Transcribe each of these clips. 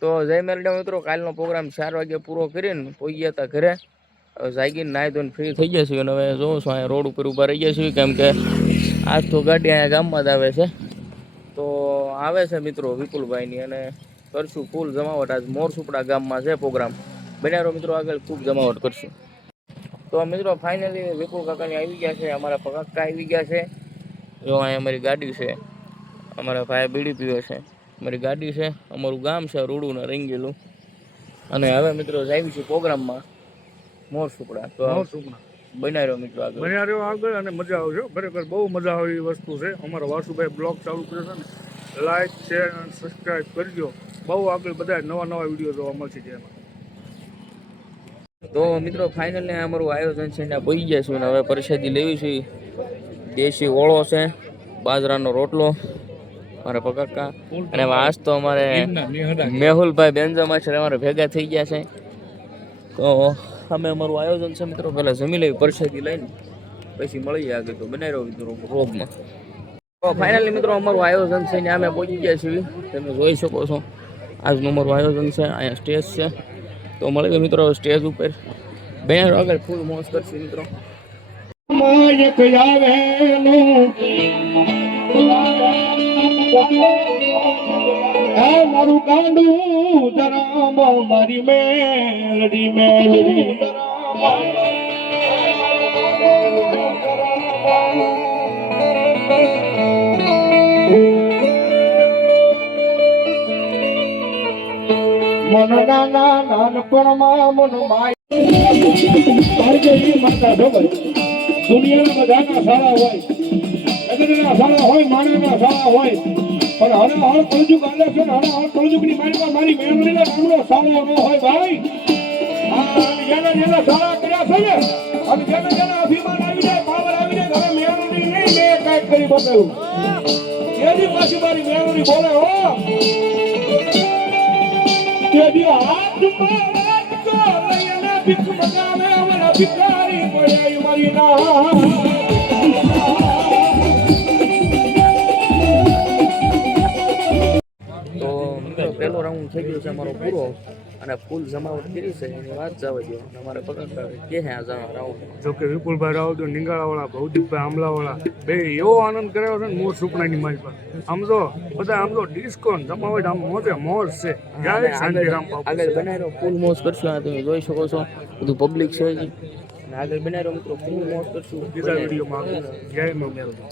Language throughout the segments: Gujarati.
તો જય મેરડા મિત્રો, કાલનો પ્રોગ્રામ 4 વાગે પૂરો કરીને પોઈ ગયા હતા ઘરે. હવે જાગીને નાહી ધોઈને ફ્રી થઈ ગયા છીએ અને હવે જોઉં છું અહીંયા રોડ ઉપર ઊભા રહી ગયા છીએ, કેમ કે આજ તો ગાડી અહીંયા ગામમાં જ આવે છે. તો આવે છે મિત્રો વિપુલભાઈની અને કરશું ફૂલ જમાવટ. આજ મોરસુપડા ગામમાં છે પ્રોગ્રામ. બન્યા મિત્રો, આગળ ખૂબ જમાવટ કરશું. તો મિત્રો ફાઇનલી વિપુલ કાકાની આવી ગયા છે, અમારા કાકા આવી ગયા છે. જો અહીંયા અમારી ગાડી છે, અમારા ભાઈ બીડી પીવે છે. અમારી ગાડી છે, અમારું ગામ છે રૂડું ને રંગેલું. અને હવે મિત્રો આવી છું પ્રોગ્રામમાં મોરસુપડા. તો બન્યા રહ્યો મિત્રો, આગળ બન્યા રહ્યો આગળ અને મજા આવશે. ખરેખર બહુ મજા આવે એવી વસ્તુ છે. અમારા વાસુભાઈ બ્લોગ ચાલુ કર્યો છે ને, લાઈક શેર અને સબસ્ક્રાઈબ કરજો. બહુ આગળ બધા નવા વિડીયો જોવા મળશે છે એમાં. તો મિત્રો ફાઇનલી અમારું આયોજન છે ત્યાં પહોંચી ગયા છું. હવે પ્રસાદી લેવી છે. દેશી ઓળો છે, બાજરાનો રોટલો, મારા પકાકા. અને આજ તો અમારે મેહુલભાઈ બેન્જામાં છે, અમારે ભેગા થઈ ગયા છે. તો અમે અમારું આયોજન છે મિત્રો, પહેલાં જમી લેવી પ્રસાદી લઈને, પછી મળીએ આગળ. તો બનાવી રહ્યો મિત્રો રોગમાં. તો ફાઇનલી મિત્રો અમારું આયોજન છે ને અમે પહોંચી ગયા છીએ. તમે જોઈ શકો છો આજનું અમારું આયોજન છે. અહીંયા સ્ટેજ છે. તો મળી ગયો મિત્રો સ્ટેજ ઉપર. બેનર આગળ ફૂલ મોજ કરશે મિત્રો. મારું કાંડું જરા મારી મેલડી મેલડી મન નાના નાનપણમાં મન માય માતા ખબર દુનિયાના બધાના સારા હોય, જગતના સારા હોય, માનવના સારા હોય, પણ હળ કળજુગ આલે છે ને, હળ કળજુગની મારીમાં મારી મેમરીના નામનો સારો ન હોય ભાઈ. જેના સારા કર્યા છે ને, અને જેના અભિમાન આવી જાય, પાવર આવી જાય, હવે મેમરી નહીં, મેં કાંઈક કરી બતાવ્યું. એની પાછી મારી મેમરી બોલે હો, તેદી હાથમાં લઈને ભીખ મગાવે, અમારા ભિખારી પડ્યા મારી ના. પહેલો રાઉન્ડ થઈ ગયો છે અમારો પૂરો અને ફૂલ જમાવટ કરી છે એની વાત જવા દો. અમારે પકડતા કે હે આ રાઉન્ડ. જોકે વિપુલભાઈ રાવતો નિંગાળાવાળા, ભૌતિકભાઈ આમલાવાળા બે એવો આનંદ કર્યો છે ને મોર સુપનાની મારી પર. આમ તો બધા આમ તો ડિસ્કોન જમાવટ આમ મોજે મોજ છે. આગળ બનાવ્યો ફૂલ મોજ કરશું. આ તમે જોઈ શકો છો બધું પબ્લિક છે અને આગળ બનાવ્યો મિત્રો ફૂલ મોજ કરશું. બીજા વિડીયોમાં જય મેલડી.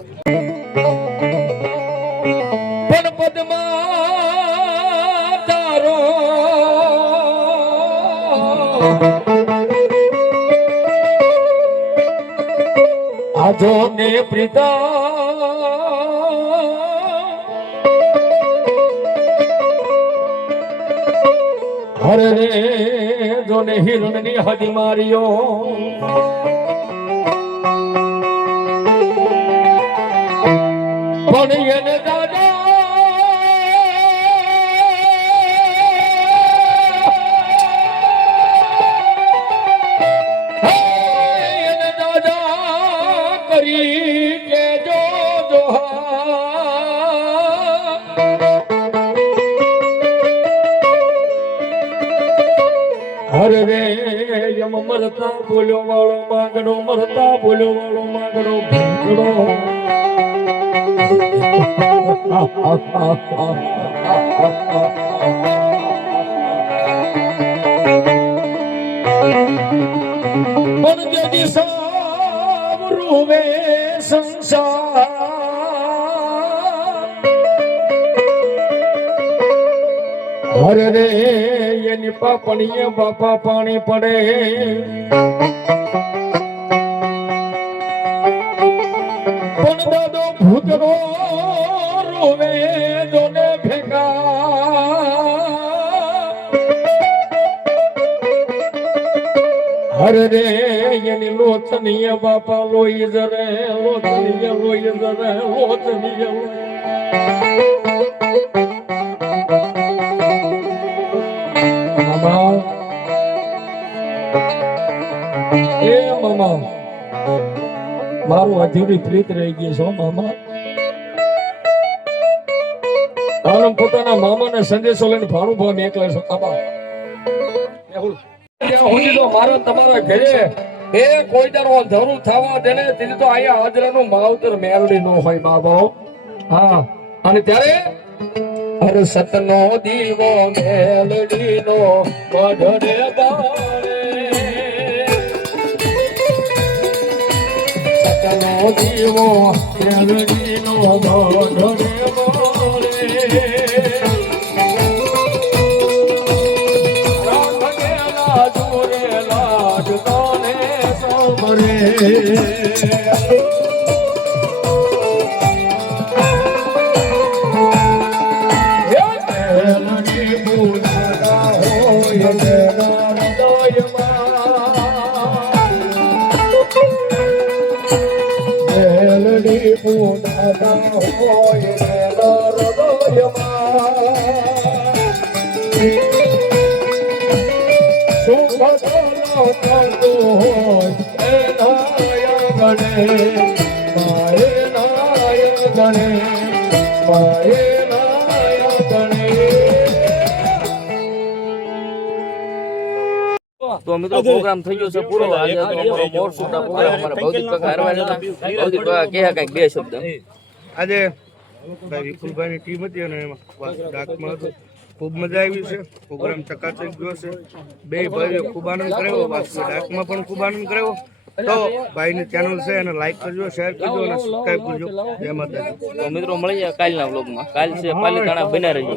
આજો ને પ્રીતા હરે રે જોને હિરણની હદી માર્યો પણ એને દાદા હરે રે યમ મરતા બોલ્યો વાળો માંગડો, મરતા બોલ્યો વાળો માંગડો ભીંગડો. પણ જેથી સાવરુવે સંસાર હરે રે એની પાપણીએ બાપા પાણી પડે. પણ દાદો ભૂતરો રોવે જોને ભેગા હરે રે એની લોચનીય બાપા લોહી જરે, લોચનીય લોહી જરે, લોચનીય મામા મારું અધૂરી પ્રીત રહી ગઈ છો મામા. આનંદ પોતાના મામાને સંદેશો લઈને ભાણું ભાવ એકલે છે આબા ત્યાં સુધી તો મારા તમારા ઘરે એ કોઈ દાડો જરૂર થવા દે ને તેથી તો અહીંયા હાજરાનું માવતર મેલડી નો હોય બાબા હા અને ત્યારે અરે સતનો દીવો મેલડી નો મઢરે બાળે સતનો દીવો મેલડી નો મઢરે બાળે રાખેલા જોરે લાડતો ને સોમરે તો મિત્રો પ્રોગ્રામ થઈ ગયો છે પૂરો. આજે તો અમારો મોરસુટા પ્રોગ્રામ અમારા ભૌતિક કાકા હારવા હતા. ભૌતિક કાકા કહે કંઈક બે શબ્દ. આજે ભાઈ વિપુલભાઈની ટીમ હતી અને એમાં ડાકમાં હતું. ખૂબ મજા આવી છે. પ્રોગ્રામ ચકાચક ગયો છે. બે ભાઈઓ ખૂબ આનંદ કર્યો. વાસ્તુ ડાકમાં પણ ખૂબ આનંદ કર્યો. તો ભાઈની ચેનલ છે એને લાઈક કરજો, શેર કરજો અને સબસ્ક્રાઇબ કરજો. જય માતાજી. તો મિત્રો મળીએ કાલના વ્લોગમાં. કાલ છે પાલીતાણા બન્યા રહીએ.